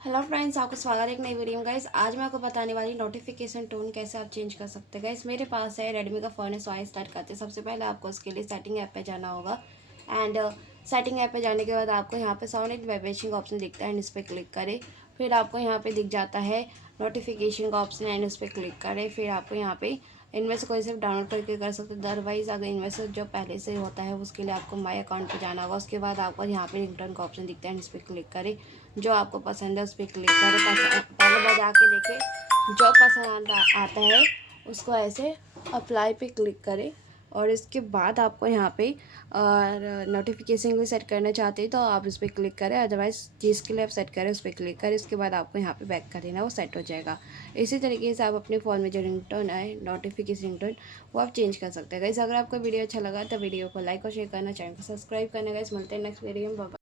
Hello friends, आपका स्वागत है एक नई वीडियो में। गाइस आज मैं आपको बताने वाली नोटिफिकेशन टोन कैसे आप चेंज कर सकते हैं। गाइस मेरे पास है रेडमी का फ़ोन है, सो आइए स्टार्ट करते हैं। सबसे पहले आपको उसके लिए सेटिंग ऐप पे जाना होगा एंड सेटिंग ऐप पे जाने के बाद आपको यहाँ पे साउंड एंड वाइब्रेशन का ऑप्शन दिखता है एंड इस पर क्लिक करें। फिर आपको यहाँ पे दिख जाता है नोटिफिकेशन का ऑप्शन एंड उस पर क्लिक करें। फिर आपको यहाँ पे इनमें से कोई सिर्फ डाउनलोड करके कर सकते हैं। अदरवाइज़ अगर इनमें से जो पहले से होता है उसके लिए आपको माई अकाउंट पे जाना होगा। उसके बाद आपको यहाँ पे रिंगटोन का ऑप्शन दिखता है, इस पर क्लिक करें। जो आपको पसंद है उस पर क्लिक करें। पहले बजा के देखें, जो पसंद आता है उसको ऐसे अप्लाई पे क्लिक करें। और इसके बाद आपको यहाँ पे और नोटिफिकेशन भी सेट करना चाहते हैं तो आप इस पर क्लिक करें। अदरवाइज़ जिसके लिए आप सेट करें उस पर क्लिक करें। इसके बाद आपको यहाँ पे बैक कर देना, वो सेट हो जाएगा। इसी तरीके से आप अपने फ़ोन में जो रिंगटोन है, नोटिफिकेशन रिंगटोन, वो आप चेंज कर सकते हैं। गाइस अगर आपको वीडियो अच्छा लगा तो वीडियो को लाइक और शेयर करना, चैनल को सब्सक्राइब करना। गाइस मिलते हैं नेक्स्ट वीडियो में। बाय।